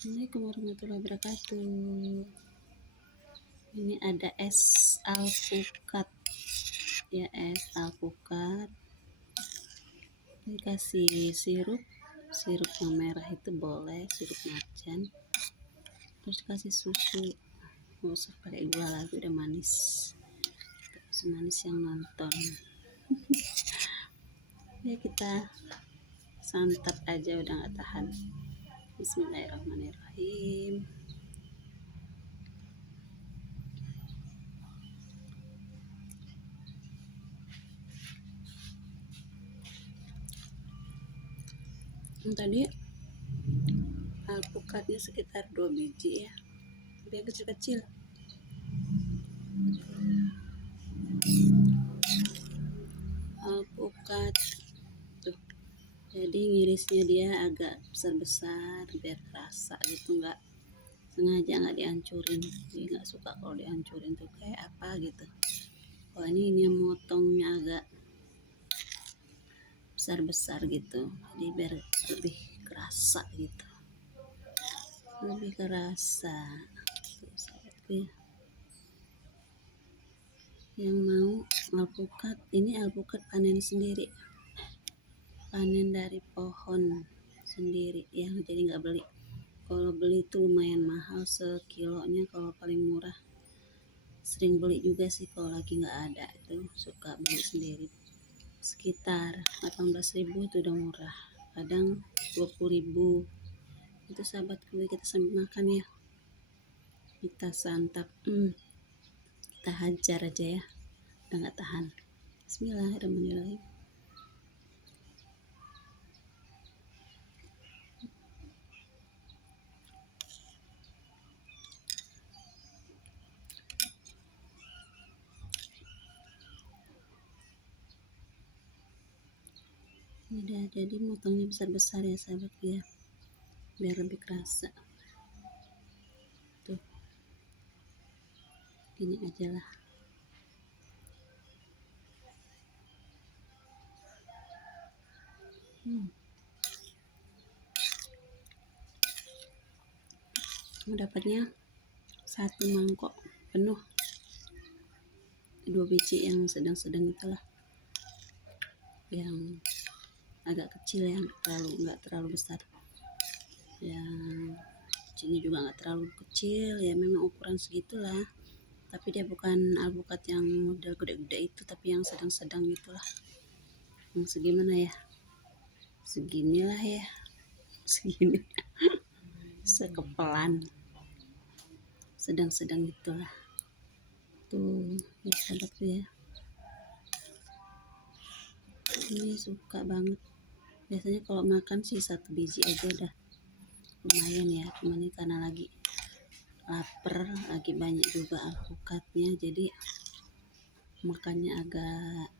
Assalamualaikum warahmatullahi wabarakatuh. Ini ada es alpukat ya, es alpukat dikasih sirup yang merah itu boleh, sirup macan, terus dikasih susu. Nggak usah pakai gula lagi, udah manis, semanis yang nonton. Ya kita santap aja, udah nggak tahan. Bismillahirrahmanirrahim. Tadi alpukatnya sekitar 2 biji ya, yang kecil-kecil. Alpukat tuh, jadi ngirisnya dia agak besar-besar biar kerasa gitu, nggak sengaja nggak dihancurin. Jadi nggak suka kalau dihancurin tuh kayak apa gitu. Kalau ini motongnya agak besar-besar gitu, jadi biar lebih kerasa gitu, lebih kerasa tuh, sahabatku ya. Yang mau alpukat, ini alpukat panen sendiri, panen dari pohon sendiri ya, jadi nggak beli. Kalau beli itu lumayan mahal sekilonya, kalau paling murah. Sering beli juga sih kalau lagi nggak ada, itu suka beli sendiri. Sekitar 18.000 itu udah murah, kadang 20.000. Itu sahabatku, kita sambil makan ya, kita santap, kita hajar aja ya, udah nggak tahan. Bismillahirrahmanirrahim. Udah jadi motongnya besar-besar ya sahabatku ya, biar lebih kerasa. Tuh, gini aja lah. Dapatnya 1 mangkok penuh, 2 biji yang sedang-sedang itulah, yang agak kecil, yang nggak terlalu besar, yang kecilnya juga nggak terlalu kecil ya, memang ukuran segitulah. Tapi dia bukan alpukat yang model gede-gede itu, tapi yang sedang-sedang itulah, yang segimana ya, seginilah ya, segini sekepelan, sedang-sedang itulah. Tuh ya sahabatku ya, ini suka banget. Biasanya kalau makan sih 1 biji aja udah lumayan ya, cuman ini karena lagi lapar, lagi banyak juga alpukatnya, jadi makannya agak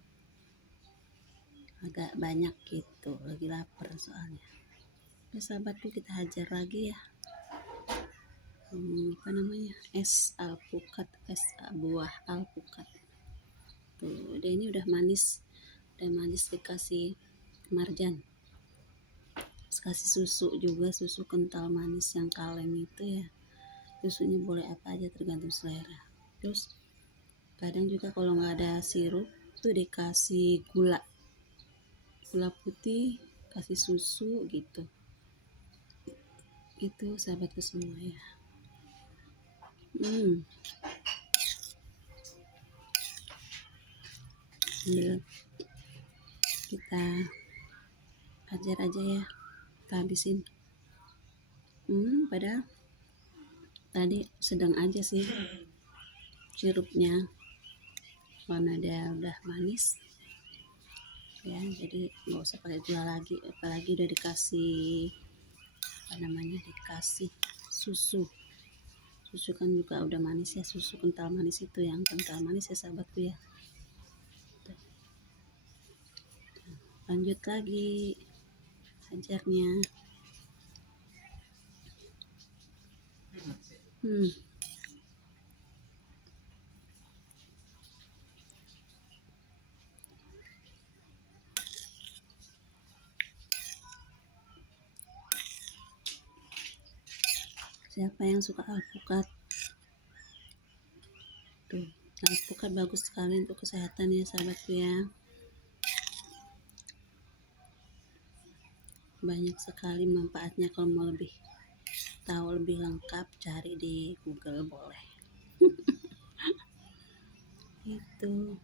banyak gitu, lagi lapar soalnya. Ya sahabatku, kita hajar lagi ya. Apa namanya, es alpukat, es buah alpukat tuh. Ini udah manis dikasih marjan, kasih susu juga, susu kental manis yang kaleng itu ya. Susunya boleh apa aja, tergantung selera. Terus kadang juga kalau nggak ada sirup tuh dikasih gula putih, kasih susu gitu. Itu sahabatku semua ya. Kita ajar aja ya, kita habisin. Padahal tadi sedang aja sih sirupnya, karena dia udah manis ya, jadi nggak usah pakai gula lagi, apalagi udah dikasih dikasih susu kan juga udah manis ya, susu kental manis itu, yang kental manis ya sahabatku ya. Lanjut lagi hajarnya. Siapa yang suka alpukat? Tuh, alpukat bagus sekali untuk kesehatan ya sahabatku ya. Banyak sekali manfaatnya. Kalau mau lebih tahu lebih lengkap, cari di Google boleh. Itu.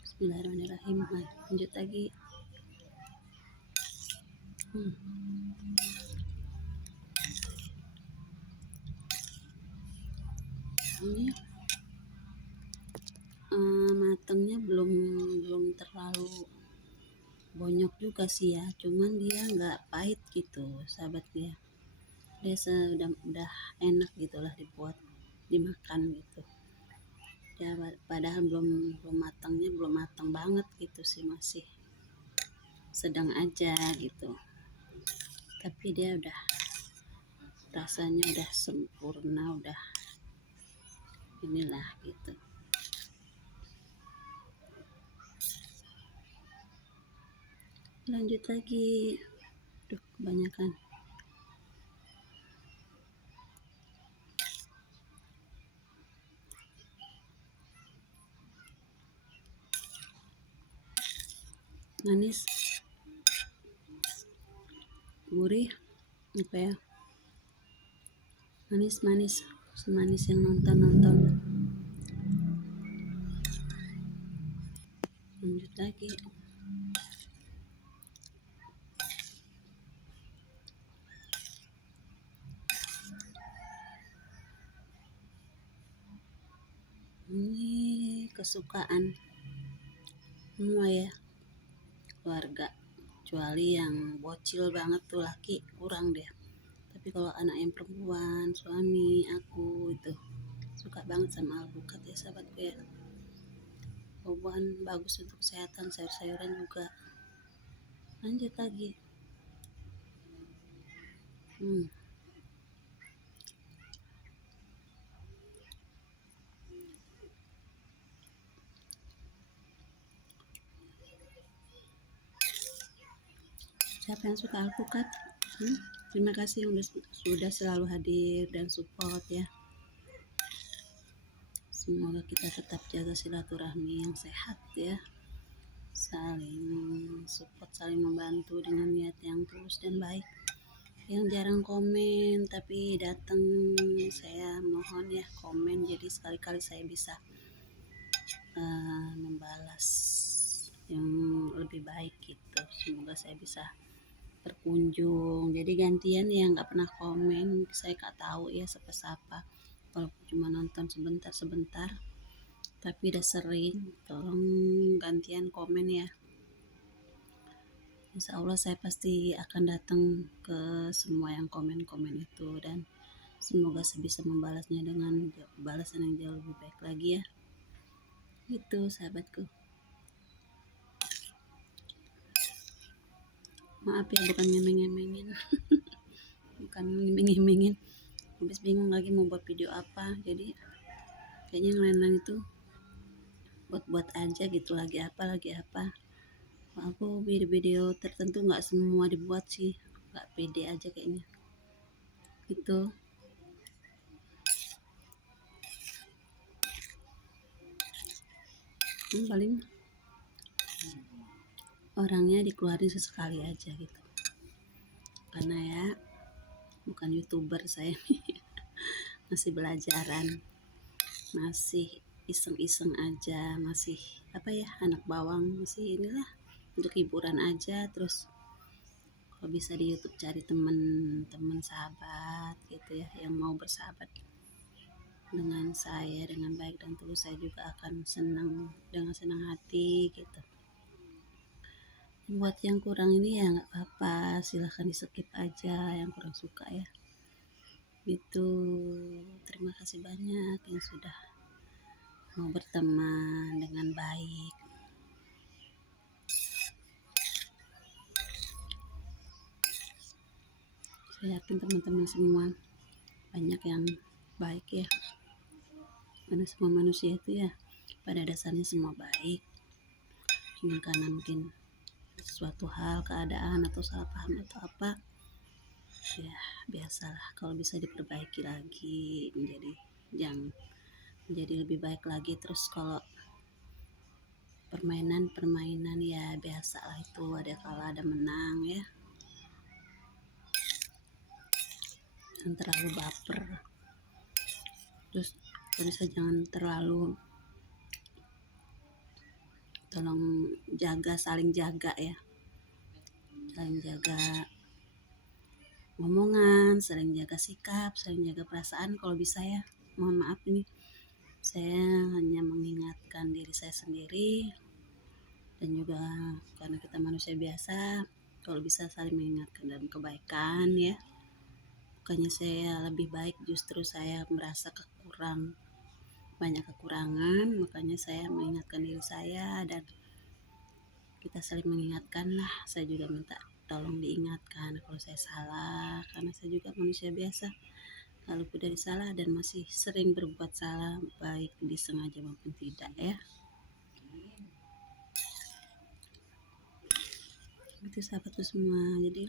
Bismillahirrahmanirrahim. Lanjut lagi. Ini matangnya belum terlalu bonyok juga sih ya, cuman dia nggak pahit gitu sahabat ya. Dia udah enak gitulah dibuat dimakan gitu ya, padahal belum matang banget gitu sih, masih sedang aja gitu, tapi dia udah rasanya udah sempurna, udah inilah gitu. Lanjut lagi. Duh, kebanyakan. Manis, gurih, apa ya, manis semanis yang nonton. Lanjut lagi. Ini kesukaan semua ya keluarga, kecuali yang bocil banget tuh laki kurang deh, tapi kalau anak yang perempuan, suami aku itu suka banget sama alpukat ya sahabatku ya. Buah-buahan bagus untuk kesehatan, sayur-sayuran juga. Lanjut lagi. Siapa yang suka alpukat? Terima kasih sudah selalu hadir dan support ya. Semoga kita tetap jaga silaturahmi yang sehat ya, saling support, saling membantu dengan niat yang tulus dan baik. Yang jarang komen tapi datang, saya mohon ya komen, jadi sekali-kali saya bisa membalas yang lebih baik gitu. Semoga saya bisa berkunjung, jadi gantian ya, nggak pernah komen, saya nggak tahu ya siapa walaupun cuma nonton sebentar tapi udah sering, tolong gantian komen ya. Insya Allah saya pasti akan datang ke semua yang komen itu, dan semoga saya bisa membalasnya dengan balasan yang jauh lebih baik lagi ya. Itu sahabatku. Maaf ya, bukan ngemeng-ngemengin. Bukan ngemeng-ngemengin. Habis bingung lagi mau buat video apa. Jadi kayaknya yang lain-lain itu buat aja gitu, lagi apa. Aku video tertentu nggak semua dibuat sih. Nggak pede aja kayaknya. Gitu. Paling orangnya dikeluarin sesekali aja gitu. Karena ya bukan YouTuber saya nih. Masih belajaran, masih iseng-iseng aja, masih apa ya, anak bawang, masih inilah untuk hiburan aja. Terus kalau bisa di YouTube cari teman-teman sahabat gitu ya, yang mau bersahabat dengan saya dengan baik dan tulus, saya juga akan senang dengan senang hati gitu. Buat yang kurang ini ya nggak apa-apa, silahkan di skip aja yang kurang suka ya. Itu terima kasih banyak yang sudah mau berteman dengan baik. Saya yakin teman-teman semua banyak yang baik ya, karena semua manusia itu ya pada dasarnya semua baik, cuma karena mungkin suatu hal, keadaan, atau salah paham atau apa, Ya biasalah, kalau bisa diperbaiki lagi menjadi lebih baik lagi. Terus kalau permainan ya biasalah, itu ada kalah ada menang ya, jangan terlalu baper. Terus kalau bisa jangan terlalu, tolong saling jaga ya, saling jaga ngomongan, saling jaga sikap, saling jaga perasaan kalau bisa ya. Mohon maaf ini saya hanya mengingatkan diri saya sendiri, dan juga karena kita manusia biasa, kalau bisa saling mengingatkan dalam kebaikan ya. Bukannya saya lebih baik, justru saya merasa banyak kekurangan, makanya saya mengingatkan diri saya, dan kita saling mengingatkan lah. Saya juga minta tolong diingatkan kalau saya salah, karena saya juga manusia biasa, luput dari salah dan masih sering berbuat salah, baik disengaja maupun tidak ya. Itu sahabatku semua. Jadi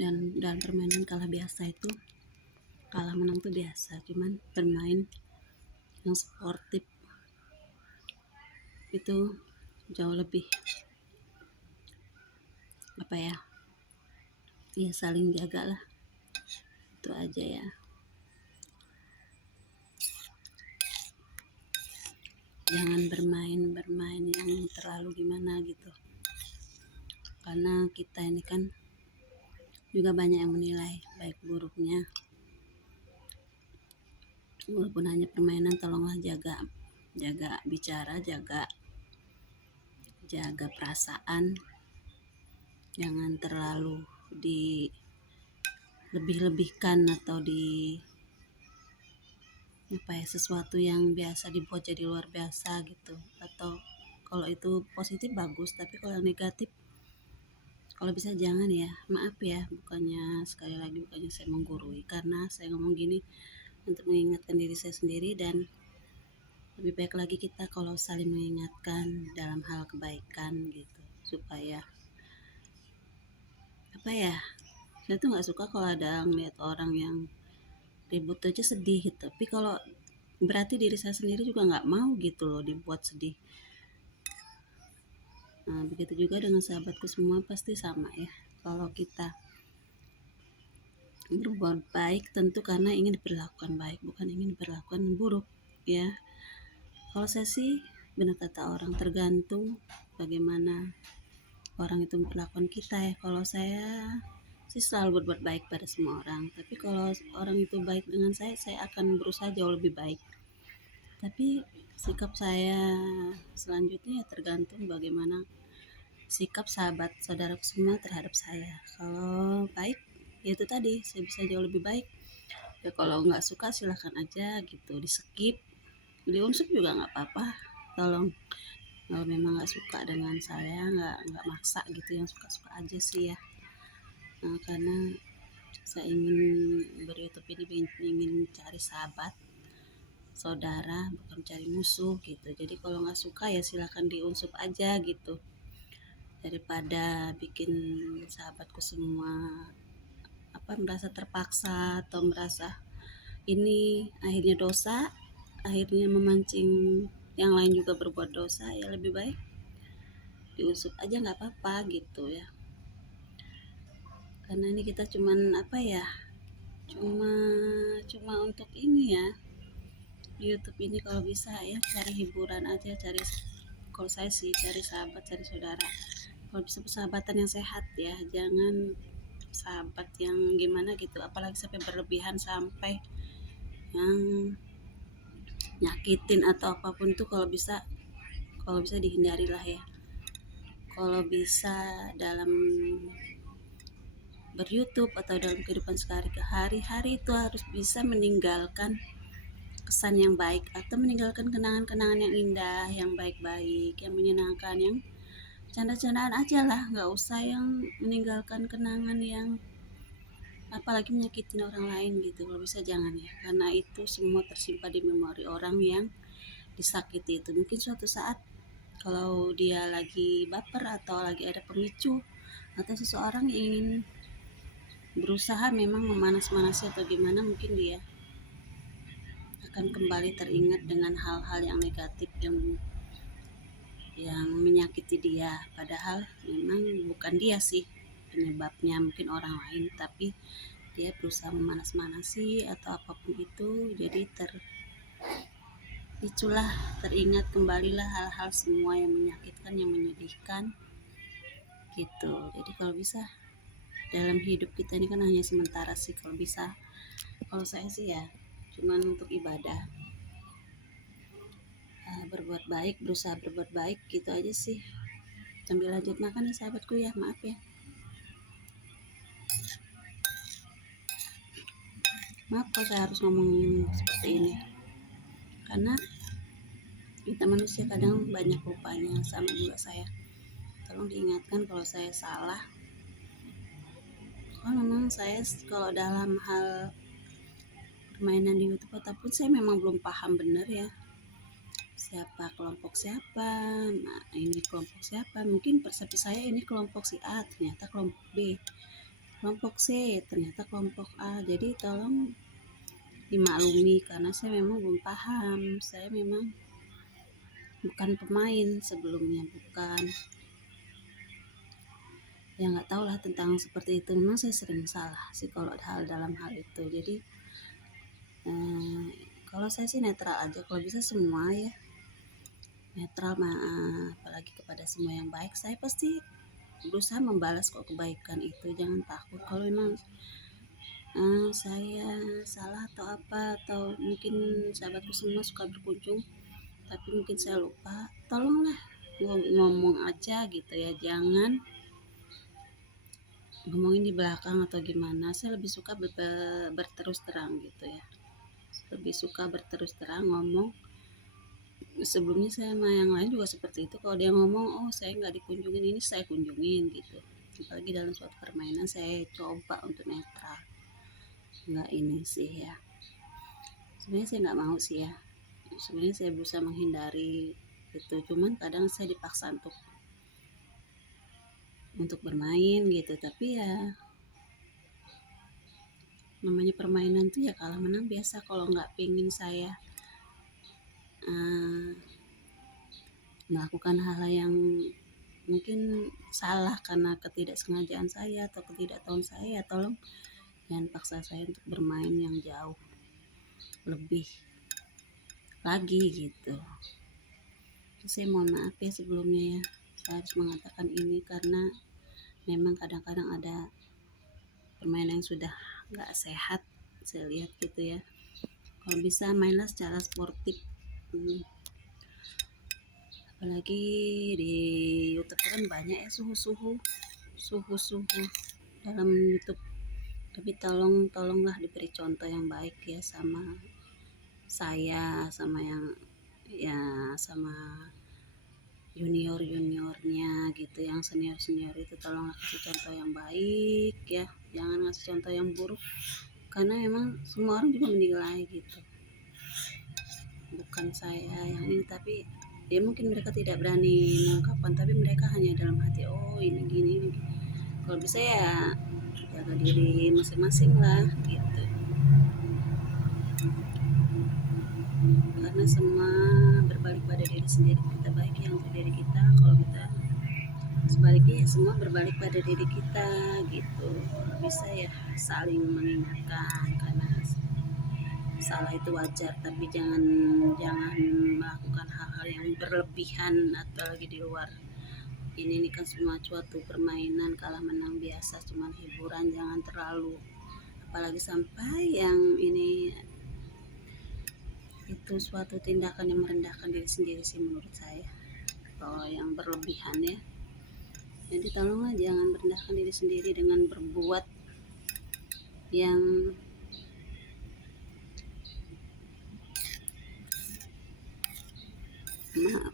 dan dalam permainan kalah menang tuh biasa, cuman bermain yang sportif itu jauh lebih ya saling jaga lah, itu aja ya. Jangan bermain yang terlalu gimana gitu, karena kita ini kan juga banyak yang menilai baik buruknya. Walaupun hanya permainan, tolonglah jaga bicara, jaga perasaan, jangan terlalu lebihkan atau sesuatu yang biasa dibuat jadi luar biasa gitu. Atau kalau itu positif bagus, tapi kalau negatif kalau bisa jangan ya. Maaf ya, sekali lagi bukannya saya menggurui, karena saya ngomong gini untuk mengingatkan diri saya sendiri, dan lebih baik lagi kita kalau saling mengingatkan dalam hal kebaikan gitu, supaya saya tuh nggak suka kalau ada ngeliat orang yang ribut aja sedih gitu, tapi kalau berarti diri saya sendiri juga nggak mau gitu loh dibuat sedih. Nah begitu juga dengan sahabatku semua, pasti sama ya. Kalau kita berbuat baik tentu karena ingin diperlakukan baik, bukan ingin diperlakukan buruk ya. Kalau saya sih, benar kata orang, tergantung bagaimana orang itu memperlakukan kita ya. Kalau saya sih selalu berbuat baik pada semua orang, tapi kalau orang itu baik dengan saya akan berusaha jauh lebih baik. Tapi sikap saya selanjutnya ya tergantung bagaimana sikap sahabat saudaraku semua terhadap saya. Kalau baik, ya itu tadi, saya bisa jauh lebih baik ya. Kalau nggak suka silahkan aja gitu, di skip, diunsur juga nggak apa-apa. Tolong, kalau memang nggak suka dengan saya, nggak maksa gitu, yang suka-suka aja sih ya. Nah, karena saya ingin ber-YouTube ini ingin cari sahabat saudara, bukan cari musuh gitu. Jadi kalau nggak suka ya silahkan diunsur aja gitu, daripada bikin sahabatku semua merasa terpaksa atau merasa ini akhirnya dosa, akhirnya memancing yang lain juga berbuat dosa. Ya lebih baik diusut aja, nggak apa-apa gitu ya. Karena ini kita cuma cuma untuk ini ya, di YouTube ini kalau bisa ya cari hiburan aja, kalau saya sih cari sahabat, cari saudara, kalau bisa persahabatan yang sehat ya, jangan sahabat yang gimana gitu, apalagi sampai berlebihan sampai yang nyakitin atau apapun tuh kalau bisa dihindari lah ya. Kalau bisa dalam ber-YouTube atau dalam kehidupan sehari-hari itu harus bisa meninggalkan kesan yang baik, atau meninggalkan kenangan-kenangan yang indah, yang baik-baik, yang menyenangkan, yang canda-candaan aja lah, nggak usah yang meninggalkan kenangan yang apalagi menyakitin orang lain gitu. Kalau bisa jangan ya, karena itu semua tersimpan di memori orang yang disakiti itu. Mungkin suatu saat kalau dia lagi baper atau lagi ada pemicu atau seseorang ingin berusaha memang memanas-manasi atau gimana, mungkin dia akan kembali teringat dengan hal-hal yang negatif yang menyakiti dia, padahal memang bukan dia sih penyebabnya, mungkin orang lain, tapi dia berusaha memanas-manasi atau apapun itu, jadi itulah teringat kembalilah hal-hal semua yang menyakitkan, yang menyedihkan gitu. Jadi kalau bisa dalam hidup kita ini kan hanya sementara sih, kalau bisa, kalau saya sih ya cuman untuk ibadah, berbuat baik, berusaha berbuat baik gitu aja sih. Sambil lanjut makan ya sahabatku ya, maaf ya, maaf kalau saya harus ngomong seperti ini, karena kita manusia kadang banyak lupanya, sama juga saya. Tolong diingatkan kalau saya salah, kalau memang saya kalau dalam hal permainan di YouTube ataupun, saya memang belum paham benar ya, siapa kelompok siapa, nah ini kelompok siapa, mungkin persepsi saya ini kelompok si A, ternyata kelompok B, kelompok C, ternyata kelompok A. Jadi tolong dimaklumi karena saya memang belum paham, saya memang bukan pemain sebelumnya, bukan, ya nggak tahu lah tentang seperti itu. Memang saya sering salah sih kalau dalam hal itu. Jadi kalau saya sih netral aja, kalau bisa semua ya netral, apalagi kepada semua yang baik, saya pasti berusaha membalas kok kebaikan itu. Jangan takut kalau memang saya salah atau apa, atau mungkin sahabatku semua suka berkunjung tapi mungkin saya lupa, tolonglah ngomong aja gitu ya, jangan ngomongin di belakang atau gimana. Saya lebih suka berterus terang gitu ya, lebih suka berterus terang ngomong. Sebelumnya saya sama yang lain juga seperti itu, kalau dia ngomong oh saya nggak dikunjungin, ini saya kunjungin gitu. Apalagi dalam suatu permainan saya coba untuk netral, nggak ini sih ya, sebenarnya saya nggak mau sih ya, sebenarnya saya berusaha menghindari itu, cuman kadang saya dipaksa untuk bermain gitu. Tapi ya namanya permainan tuh ya kalah menang biasa. Kalau nggak pingin saya melakukan hal-hal yang mungkin salah karena ketidaksengajaan saya atau ketidaktahuan saya, tolong jangan paksa saya untuk bermain yang jauh lebih lagi gitu. Saya mohon maaf ya sebelumnya ya, saya harus mengatakan ini karena memang kadang-kadang ada permainan yang sudah nggak sehat, saya lihat gitu ya. Kalau bisa mainlah secara sportif, apalagi di YouTube kan banyak ya suhu dalam YouTube. Tapi tolonglah diberi contoh yang baik ya sama saya, sama yang ya sama juniornya gitu, yang senior itu tolonglah kasih contoh yang baik ya, jangan ngasih contoh yang buruk, karena memang semua orang juga menilai gitu, bukan saya yang ini. Tapi ya mungkin mereka tidak berani mengungkapkan, tapi mereka hanya dalam hati oh ini gini. Kalau bisa ya jaga diri masing-masing lah gitu, karena semua berbalik pada diri sendiri. Kita baik yang untuk diri kita, kalau kita sebaliknya ya semua berbalik pada diri kita gitu. Bisa ya saling mengingatkan, karena salah itu wajar, tapi jangan melakukan hal-hal yang berlebihan atau lagi di luar ini kan semua suatu permainan, kalah menang biasa, cuma hiburan, jangan terlalu, apalagi sampai yang ini itu suatu tindakan yang merendahkan diri sendiri sih menurut saya, kalau yang berlebihan ya. Jadi tolonglah jangan merendahkan diri sendiri dengan berbuat yang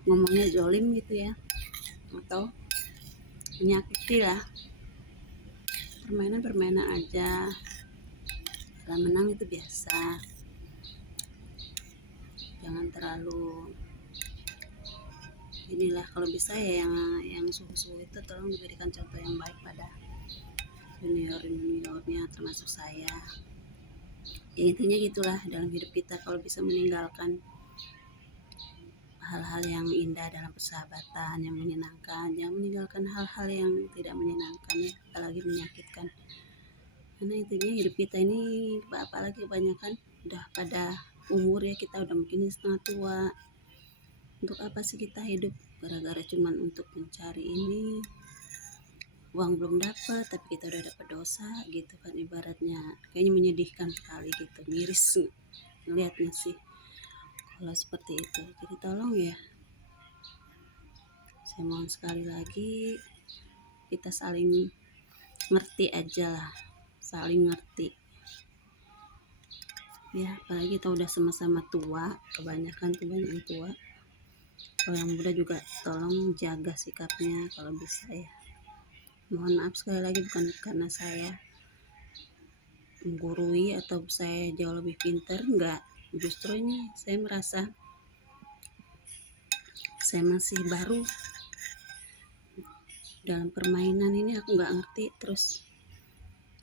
ngomongnya zolim gitu ya, atau menyakiti lah. Permainan aja, kalah menang itu biasa, jangan terlalu inilah. Kalau bisa ya yang suhu itu tolong diberikan contoh yang baik pada juniornya termasuk saya. Ya intinya gitulah dalam hidup kita, kalau bisa meninggalkan hal-hal yang indah dalam persahabatan yang menyenangkan, jangan meninggalkan hal-hal yang tidak menyenangkan ya, apalagi menyakitkan. Karena intinya hidup kita ini apalagi kebanyakan udah pada umur ya, kita udah mungkin setengah tua. Untuk apa sih kita hidup gara-gara cuman untuk mencari ini, uang belum dapat tapi kita udah dapat dosa gitu kan, ibaratnya kayaknya menyedihkan sekali gitu, miris ngeliatnya sih kalau seperti itu. Jadi tolong ya, saya mohon sekali lagi kita saling ngerti aja lah, saling ngerti ya, apalagi kita udah sama-sama tua, kebanyakan tuh banyak yang tua. Kalau yang muda juga tolong jaga sikapnya kalau bisa ya. Mohon maaf sekali lagi, bukan karena saya menggurui atau saya jauh lebih pintar, enggak, justru ini saya merasa saya masih baru dalam permainan ini, aku nggak ngerti. Terus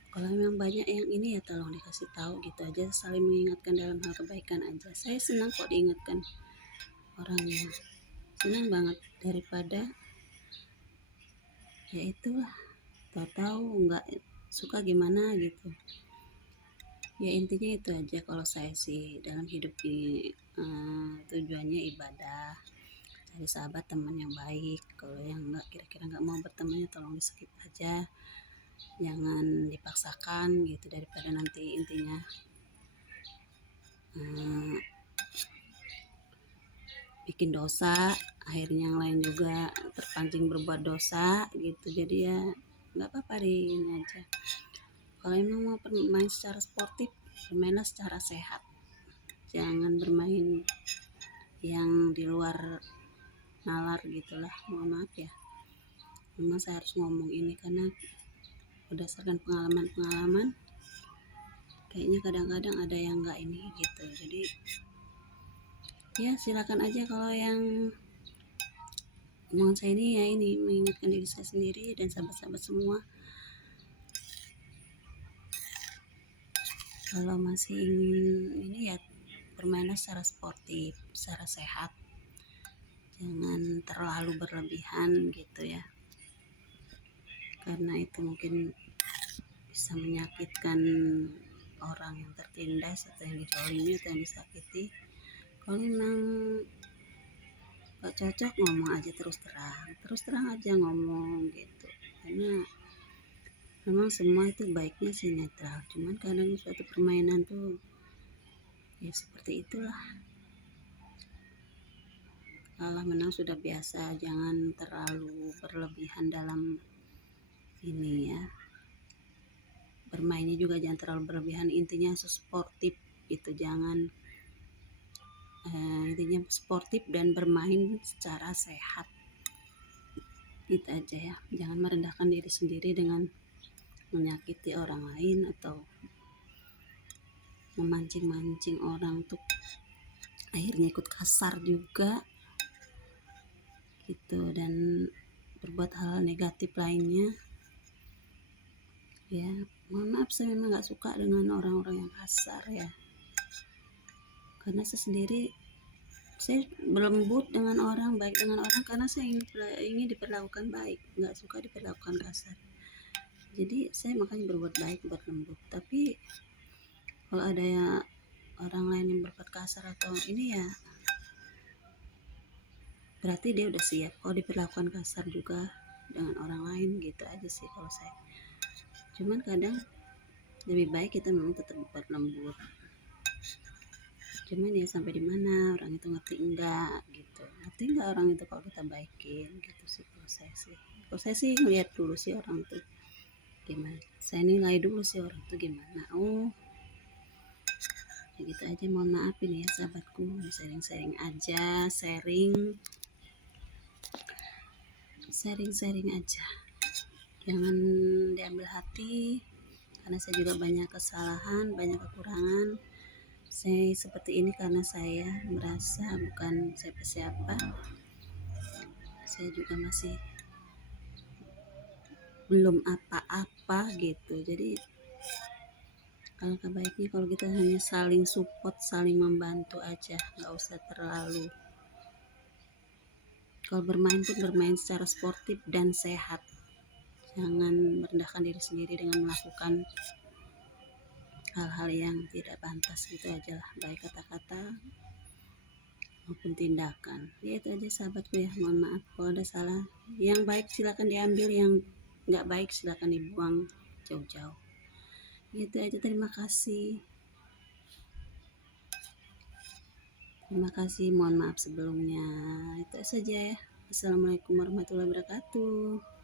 kalau memang banyak yang ini ya tolong dikasih tahu gitu aja, saling mengingatkan dalam hal kebaikan aja. Saya senang kok diingatkan orangnya, senang banget, daripada ya itulah tahu-tahu nggak suka gimana gitu ya. Intinya itu aja kalau saya sih dalam hidup ini, tujuannya ibadah, cari sahabat teman yang baik. Kalau yang nggak kira-kira nggak mau bertemannya tolong di skip aja, jangan dipaksakan gitu, daripada nanti intinya bikin dosa, akhirnya yang lain juga terpancing berbuat dosa gitu. Jadi ya nggak apa-apa, di ini aja. Kalau emang mau bermain secara sportif, bermainlah secara sehat, jangan bermain yang di luar nalar gitulah. Mohon maaf ya, memang saya harus ngomong ini karena berdasarkan pengalaman kayaknya kadang-kadang ada yang nggak ini gitu. Jadi ya silakan aja, kalau yang omongan saya ini ya ini mengingatkan diri saya sendiri dan sahabat-sahabat semua, kalau masih ingin ini ya bermainlah secara sportif, secara sehat, jangan terlalu berlebihan gitu ya, karena itu mungkin bisa menyakitkan orang yang tertindas atau yang dizalimi atau yang disakiti. Kalau memang gak cocok, ngomong aja terus terang aja ngomong gitu, karena memang semua itu baiknya sih netral, cuman kadang suatu permainan tuh ya seperti itulah, kalah menang sudah biasa, jangan terlalu berlebihan dalam ini ya, bermainnya juga jangan terlalu berlebihan. Intinya sportif itu, jangan intinya sportif dan bermain secara sehat gitu aja ya. Jangan merendahkan diri sendiri dengan menyakiti orang lain atau memancing-mancing orang untuk akhirnya ikut kasar juga gitu, dan berbuat hal negatif lainnya ya. Mohon maaf, saya memang gak suka dengan orang-orang yang kasar ya, karena saya sendiri, saya berlembut dengan orang, baik dengan orang, karena saya ingin diperlakukan baik, nggak suka diperlakukan kasar. Jadi saya makanya berbuat baik, berlembut. Tapi kalau ada ya orang lain yang berbuat kasar atau ini ya, berarti dia udah siap kalau diperlakukan kasar juga dengan orang lain gitu aja sih kalau saya. Cuman kadang lebih baik kita memang tetap berlembut, cuman ya sampai di mana orang itu ngerti enggak gitu, ngerti enggak orang itu kalau kita baikin gitu sih kalau saya sih. Kalau saya sih ngeliat dulu sih orang itu gimana, saya nilai dulu sih orang itu gimana. Oh ya gitu aja. Mohon maaf ini ya sahabatku, sharing-sharing aja, sharing aja, jangan diambil hati, karena saya juga banyak kesalahan, banyak kekurangan. Saya seperti ini karena saya merasa bukan siapa-siapa, saya juga masih belum apa-apa gitu. Jadi alangkah baiknya kalau kita hanya saling support, saling membantu aja, nggak usah terlalu, kalau bermain pun bermain secara sportif dan sehat, jangan merendahkan diri sendiri dengan melakukan hal-hal yang tidak pantas. Gitu aja lah, baik kata-kata maupun tindakan. Ya itu aja sahabatku ya, mohon maaf kalau ada salah. Yang baik silakan diambil, yang nggak baik silakan dibuang jauh-jauh. Gitu aja, terima kasih. Terima kasih, mohon maaf sebelumnya. Itu saja ya. Assalamualaikum warahmatullahi wabarakatuh.